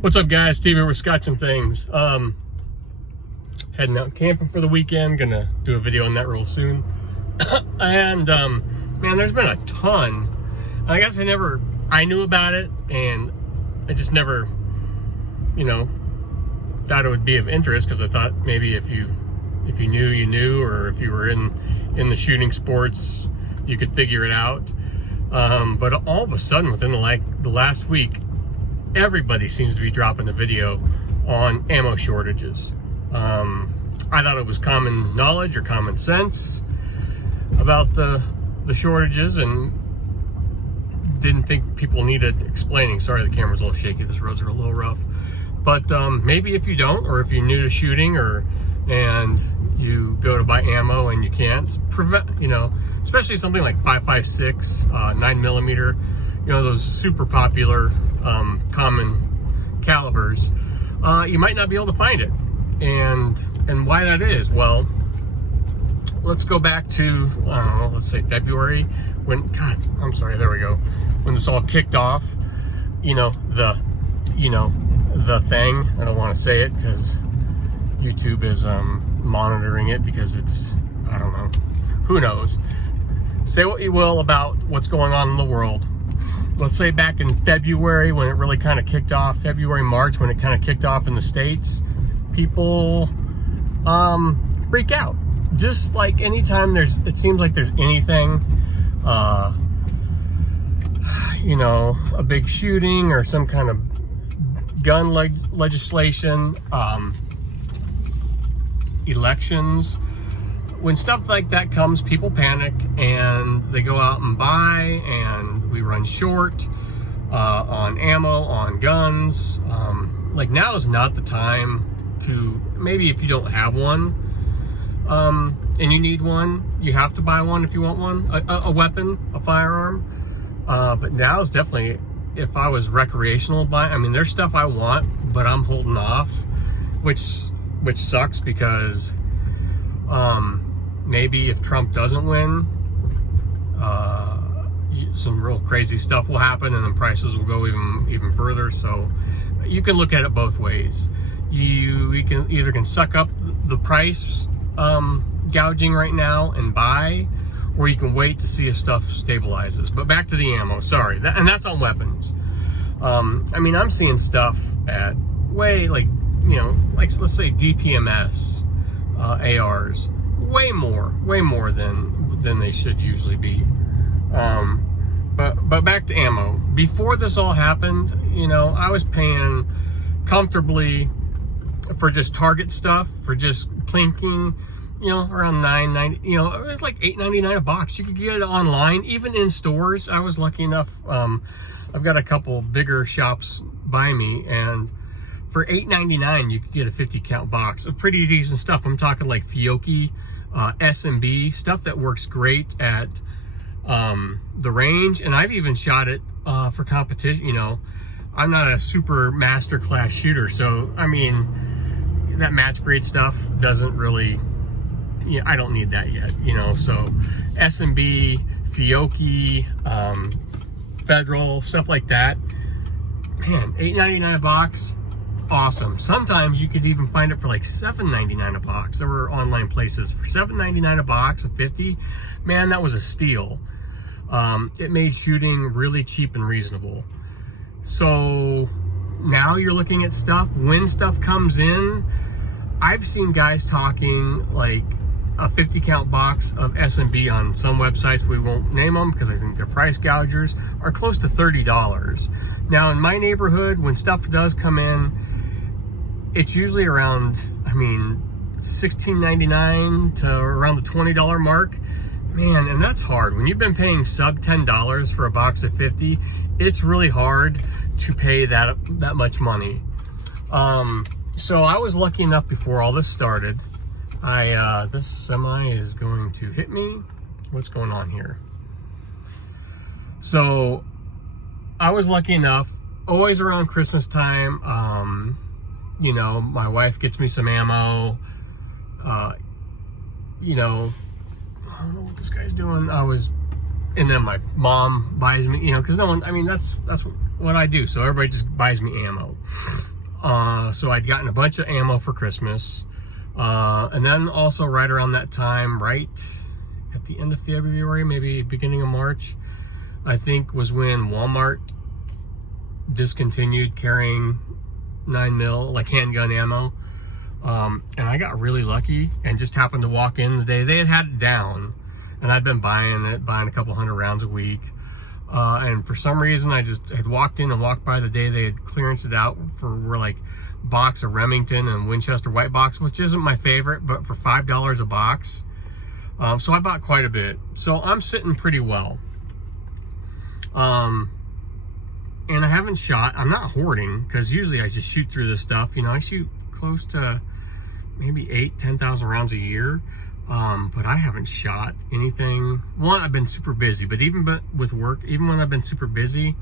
What's up, guys? Steve here with Scotch and Things. Heading out camping for the weekend. Gonna do a video on that real soon. And man, there's been a ton. I guess I knew about it, and I just never, thought it would be of interest, because I thought maybe if you knew, you knew, or if you were in the shooting sports, you could figure it out. But all of a sudden, within the last week, everybody seems to be dropping a video on ammo shortages. I thought it was common knowledge or common sense about the shortages, and didn't think people needed explaining. Sorry, the camera's a little shaky. This roads are a little rough. But maybe if you don't, or if you're new to shooting, and you go to buy ammo and you can't prevent, especially something like 5.56, 9mm, those super popular common calibers, you might not be able to find it. And why that is, well, let's go back to, let's say February, when when this all kicked off. The thing, I don't want to say it because YouTube is monitoring it, because it's, I don't know, who knows. Say what you will about what's going on in the world. Let's say back in February, when it really kind of kicked off, February, March, when it kind of kicked off in the States, people freak out. Just like anytime it seems like there's anything, a big shooting or some kind of gun legislation, elections, when stuff like that comes, people panic and they go out and buy, and we run short on ammo, on guns. Like, now is not the time to, maybe if you don't have one, and you need one, you have to buy one if you want one, a weapon, a firearm. But now is definitely, if I was recreational buying, there's stuff I want, but I'm holding off, which sucks, because maybe if Trump doesn't win, some real crazy stuff will happen, and then prices will go even further. So you can look at it both ways. You can suck up the price gouging right now and buy, or you can wait to see if stuff stabilizes. But back to the ammo, sorry, and that's on weapons. I'm seeing stuff at way, like let's say DPMS, ARs, way more than they should usually be. But back to ammo. Before this all happened, I was paying comfortably for just Target stuff, for just plinking, around $9.90. It was like $8.99 a box. You could get it online, even in stores. I was lucky enough. I've got a couple bigger shops by me, and for $8.99 you could get a 50 count box of pretty decent stuff. I'm talking like Fiocchi, S&B, stuff that works great at the range. And I've even shot it for competition. I'm not a super master class shooter, so that match grade stuff doesn't really, I don't need that yet, so S&B, Fiocchi, Federal, stuff like that, man, $8.99 a box, awesome. Sometimes you could even find it for like $7.99 a box. There were online places for $7.99 a box of 50. Man, that was a steal. It made shooting really cheap and reasonable. So now you're looking at stuff, when stuff comes in, I've seen guys talking like a 50 count box of S&B on some websites, we won't name them because I think they're price gougers, are close to $30. Now in my neighborhood, when stuff does come in, it's usually around, $16.99 to around the $20 mark. Man, and that's hard. When you've been paying sub $10 for a box of 50, it's really hard to pay that much money. So I was lucky enough before all this started. This semi is going to hit me. What's going on here? So I was lucky enough, always around Christmas time, my wife gets me some ammo, I don't know what this guy's doing. And then my mom buys me, because no one, that's what I do. So everybody just buys me ammo. So I'd gotten a bunch of ammo for Christmas. And then also right around that time, right at the end of February, maybe beginning of March, I think was when Walmart discontinued carrying 9mm, like handgun ammo. And I got really lucky and just happened to walk in the day they had it down, and I'd been buying a couple hundred rounds a week. And for some reason, I just had walked in and walked by the day they had clearance it out for like box of Remington and Winchester white box, which isn't my favorite, but for $5 a box. So I bought quite a bit. So I'm sitting pretty well. And I haven't shot. I'm not hoarding, because usually I just shoot through this stuff. You know, I shoot close to maybe 10,000 rounds a year. But I haven't shot anything. One, I've been super busy, but with work, even when I've been super busy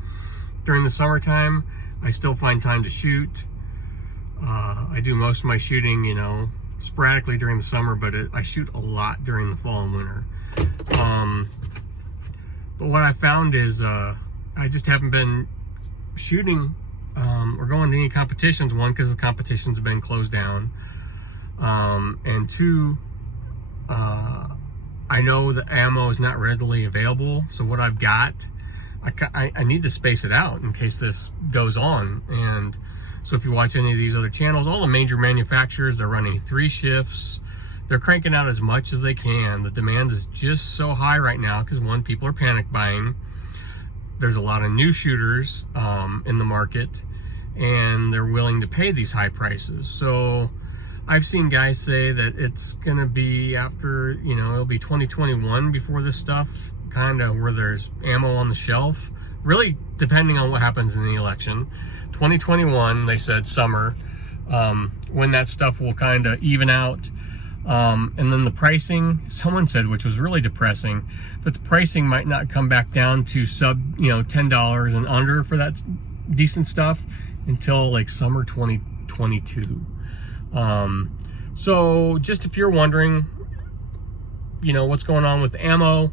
during the summertime, I still find time to shoot. I do most of my shooting, you know, sporadically during the summer, but I shoot a lot during the fall and winter. But what I found is I just haven't been shooting or going to any competitions. One, because the competitions have been closed down, and two, I know the ammo is not readily available, so what I've got, I need to space it out in case this goes on. And so if you watch any of these other channels, all the major manufacturers, they're running 3 shifts. They're cranking out as much as they can. The demand is just so high right now because, one, people are panic buying. There's a lot of new shooters in the market, and they're willing to pay these high prices. So I've seen guys say that it's gonna be after, you know, it'll be 2021 before this stuff kind of where there's ammo on the shelf, really depending on what happens in the election. 2021, they said summer, when that stuff will kind of even out. And then the pricing, someone said, which was really depressing, that the pricing might not come back down to sub, you know, $10 and under for that decent stuff until like summer 2022. So just if you're wondering, you know, what's going on with ammo,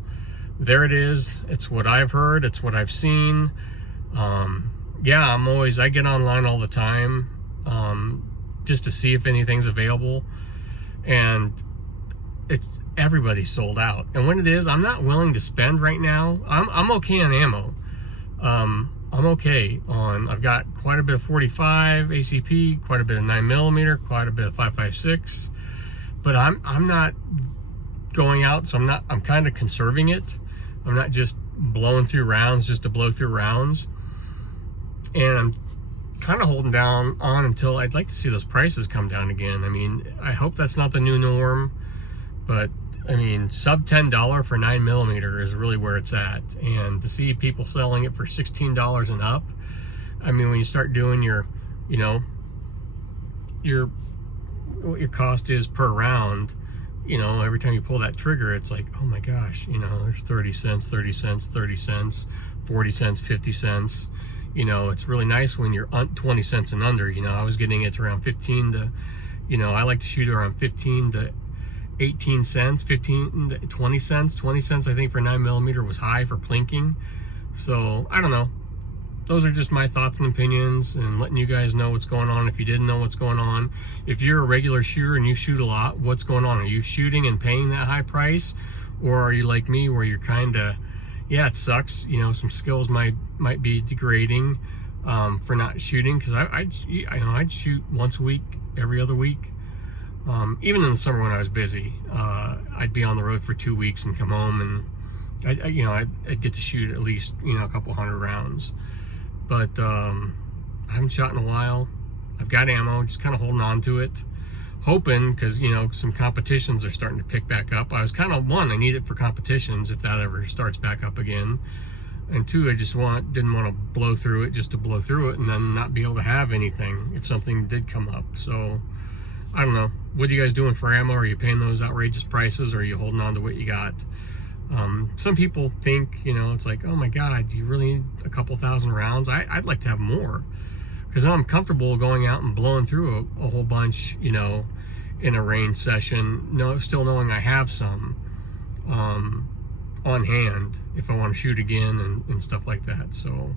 there it is. It's what I've heard. It's what I've seen. Yeah, I get online all the time, just to see if anything's available, and everybody's sold out. And when it is, I'm not willing to spend right now. I'm okay on ammo. I'm okay on, I've got quite a bit of 45 ACP, quite a bit of 9mm, quite a bit of 5.56, but I'm not going out, so I'm kind of conserving it. I'm not just blowing through rounds just to blow through rounds. And I'm kind of holding down on until I'd like to see those prices come down again. I mean, I hope that's not the new norm, but I mean, sub $10 for 9mm is really where it's at. And to see people selling it for $16 and up, I mean, when you start doing your, you know, what your cost is per round, you know, every time you pull that trigger, it's like, oh my gosh, you know, there's 30 cents, 30 cents, 30 cents, 40 cents, 50 cents. You know, it's really nice when you're 20 cents and under. You know, I was getting it around 15 to, you know, I like to shoot around 15 to 18 cents, 15 to 20 cents. 20 cents, I think, for 9mm was high for plinking. So, I don't know. Those are just my thoughts and opinions, and letting you guys know what's going on if you didn't know what's going on. If you're a regular shooter and you shoot a lot, what's going on? Are you shooting and paying that high price? Or are you like me, where you're kind of, yeah, it sucks. You know, some skills might be degrading for not shooting, because I'd shoot once a week, every other week. Even in the summer when I was busy, I'd be on the road for 2 weeks and come home, and I'd get to shoot at least, you know, a couple hundred rounds. But I haven't shot in a while. I've got ammo, just kind of holding on to it, hoping, because, you know, some competitions are starting to pick back up. I was kind of, one, I need it for competitions if that ever starts back up again, and two, I just didn't want to blow through it just to blow through it and then not be able to have anything if something did come up. So I don't know. What are you guys doing for ammo? Are you paying those outrageous prices, or are you holding on to what you got? Some people think, you know, it's like, oh my God, do you really need a couple thousand rounds? I'd like to have more, because I'm comfortable going out and blowing through a whole bunch, you know, in a range session, still knowing I have some on hand if I want to shoot again and stuff like that. So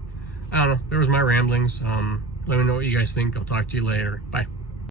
I don't know. There was my ramblings. Let me know what you guys think. I'll talk to you later. Bye.